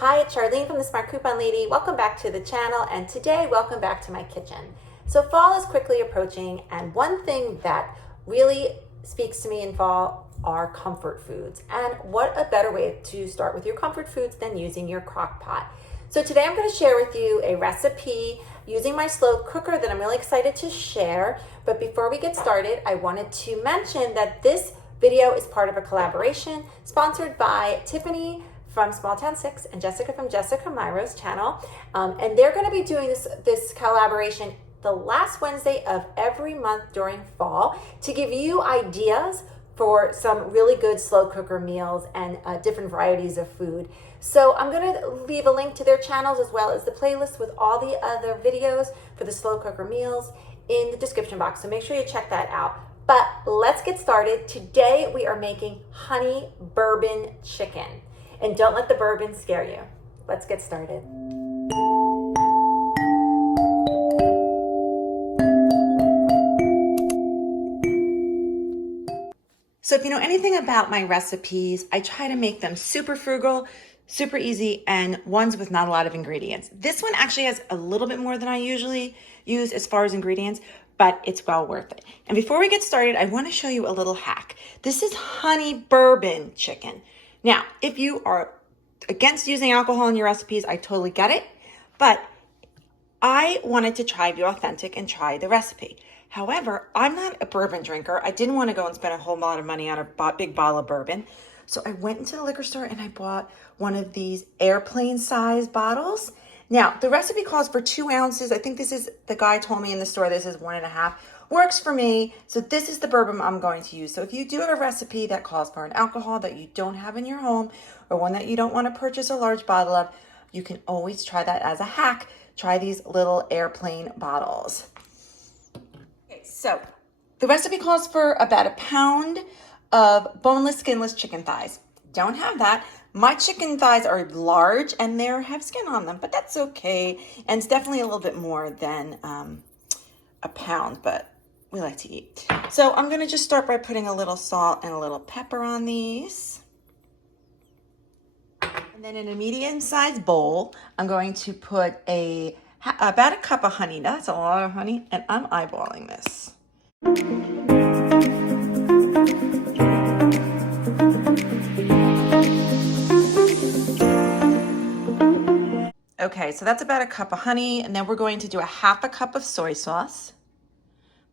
Hi, it's Charlene from the Smart Coupon Lady. Welcome back to the channel, and today, welcome back to my kitchen. So fall is quickly approaching, and one thing that really speaks to me in fall are comfort foods. And what a better way to start with your comfort foods than using your crock pot. So today I'm going to share with you a recipe using my slow cooker that I'm really excited to share. But before we get started, I wanted to mention that this video is part of a collaboration sponsored by Tiffany from Small Town 6 and Jessica from Jessica Myro's channel. And they're going to be doing this collaboration the last Wednesday of every month during fall to give you ideas for some really good slow cooker meals and different varieties of food. So I'm going to leave a link to their channels as well as the playlist with all the other videos for the slow cooker meals in the description box. So make sure you check that out. But let's get started. Today we are making honey bourbon chicken. And don't let the bourbon scare you. Let's get started. So if you know anything about my recipes, I try to make them super frugal, super easy, and ones with not a lot of ingredients. This one actually has a little bit more than I usually use as far as ingredients, but it's well worth it. And before we get started, I want to show you a little hack. This is honey bourbon chicken. Now, if you are against using alcohol in your recipes, I totally get it, but I wanted to try to be authentic and try the recipe. However, I'm not a bourbon drinker. I didn't want to go and spend a whole lot of money on a big bottle of bourbon. So I went into the liquor store and I bought one of these airplane size bottles. Now, the recipe calls for 2 ounces. I think this is, the guy told me in the store, this is 1.5. Works for me. So this is the bourbon I'm going to use. So if you do have a recipe that calls for an alcohol that you don't have in your home or one that you don't want to purchase a large bottle of, you can always try that as a hack. Try these little airplane bottles. Okay, so the recipe calls for about 1 pound of boneless, skinless chicken thighs. Don't have that. My chicken thighs are large and they have skin on them, but that's okay. And it's definitely a little bit more than 1 pound, but we like to eat. So I'm going to just start by putting a little salt and a little pepper on these. And then in a medium-sized bowl, I'm going to put about 1 cup of honey. That's a lot of honey, and I'm eyeballing this. Okay, so that's about 1 cup of honey, and then we're going to do 1/2 cup of soy sauce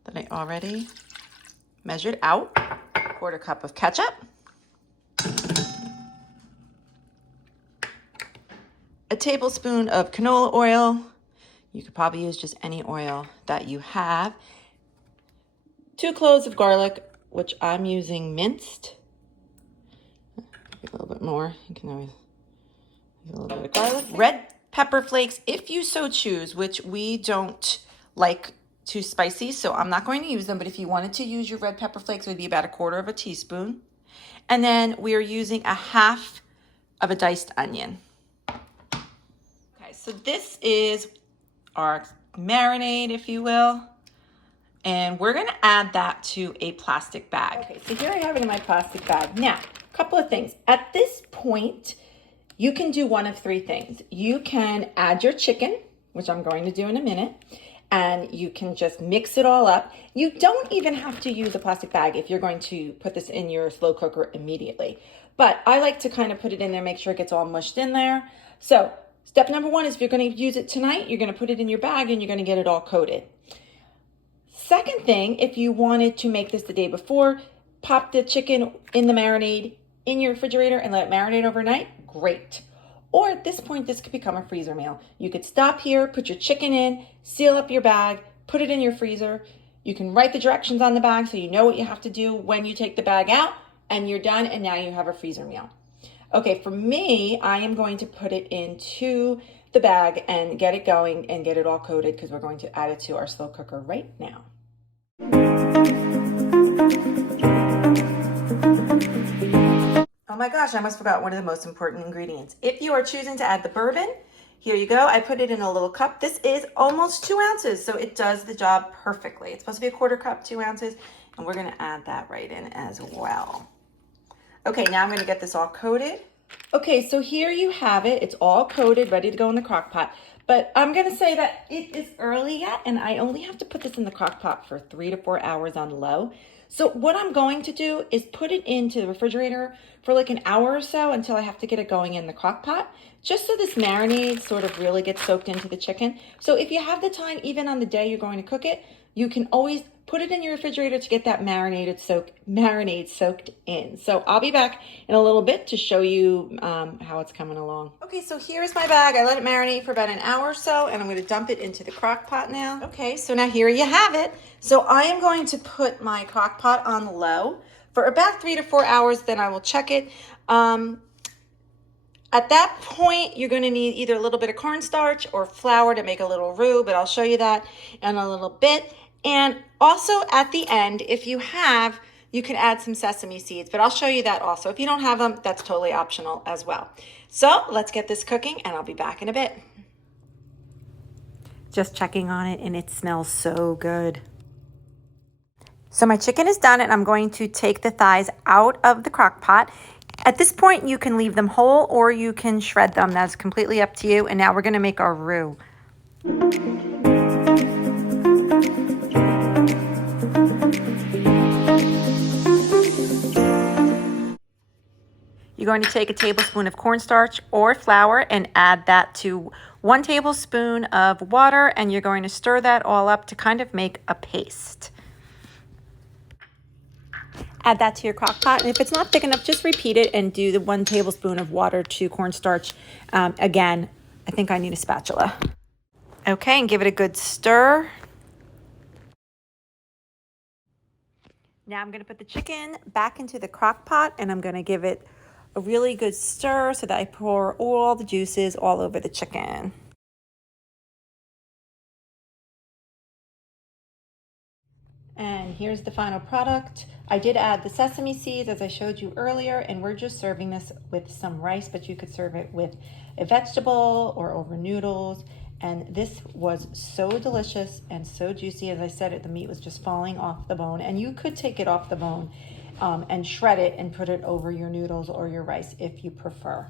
that I already measured out, 1/4 cup of ketchup, a tablespoon of canola oil. You could probably use just any oil that you have. 2 cloves of garlic, which I'm using minced. A little bit more. You can always use a little bit of garlic. Red pepper flakes, if you so choose, which we don't like too spicy, so I'm not going to use them. But if you wanted to use your red pepper flakes, it would be about 1/4 teaspoon. And then we are using 1/2 of a diced onion. Okay, so this is our marinade, if you will. And we're going to add that to a plastic bag. Okay, so here I have it in my plastic bag. Now, a couple of things. At this point, you can do one of 3 things. You can add your chicken, which I'm going to do in a minute, and you can just mix it all up. You don't even have to use a plastic bag if you're going to put this in your slow cooker immediately. But I like to kind of put it in there, make sure it gets all mushed in there. So step number 1 is if you're going to use it tonight, you're going to put it in your bag and you're going to get it all coated. Second thing, if you wanted to make this the day before, pop the chicken in the marinade in your refrigerator and let it marinate overnight. Great. Or at this point, this could become a freezer meal. You could stop here, put your chicken in, seal up your bag, put it in your freezer. You can write the directions on the bag so you know what you have to do when you take the bag out, and you're done, and now you have a freezer meal. Okay, for me, I am going to put it into the bag and get it going and get it all coated because we're going to add it to our slow cooker right now. Oh my gosh, I almost forgot one of the most important ingredients. If you are choosing to add the bourbon, here you go. I put it in a little cup. This is almost 2 ounces, so it does the job perfectly. It's supposed to be 1/4 cup, 2 ounces, and we're going to add that right in as well. Okay, now I'm going to get this all coated. Okay, so here you have it. It's all coated, ready to go in the crock pot. But I'm gonna say that it is early yet, and I only have to put this in the crock pot for 3 to 4 hours on low. So what I'm going to do is put it into the refrigerator for like an hour or so until I have to get it going in the crock pot, just so this marinade sort of really gets soaked into the chicken. So if you have the time, even on the day you're going to cook it, you can always put it in your refrigerator to get that marinade soaked in. So I'll be back in a little bit to show you how it's coming along. Okay, so here's my bag. I let it marinate for about an hour or so, and I'm going to dump it into the crock pot now. Okay, so now here you have it. So I am going to put my crock pot on low for about 3 to 4 hours, then I will check it. At that point, you're going to need either a little bit of cornstarch or flour to make a little roux, but I'll show you that in a little bit. And also at the end, if you have, you can add some sesame seeds, but I'll show you that also. If you don't have them, that's totally optional as well. So let's get this cooking and I'll be back in a bit. Just checking on it and it smells so good. So my chicken is done and I'm going to take the thighs out of the crock pot. At this point, you can leave them whole or you can shred them. That's completely up to you. And now we're going to make our roux. You're going to take a tablespoon of cornstarch or flour and add that to 1 tablespoon of water, and you're going to stir that all up to kind of make a paste. Add that to your crock pot, and if it's not thick enough, just repeat it and do the 1 tablespoon of water to cornstarch. Again, I think I need a spatula. Okay, and give it a good stir. Now I'm going to put the chicken back into the crock pot, and I'm going to give it a really good stir so that I pour all the juices all over the chicken. And here's the final product. I did add the sesame seeds as I showed you earlier, and we're just serving this with some rice, but you could serve it with a vegetable or over noodles. And this was so delicious and so juicy. As I said, the meat was just falling off the bone, and you could take it off the bone and shred it and put it over your noodles or your rice if you prefer.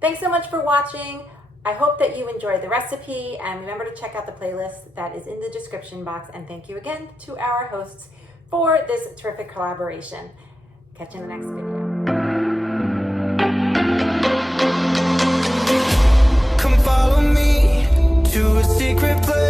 Thanks so much for watching. I hope that you enjoyed the recipe, and remember to check out the playlist that is in the description box. And thank you again to our hosts for this terrific collaboration. Catch you in the next video. Come follow me to a secret place.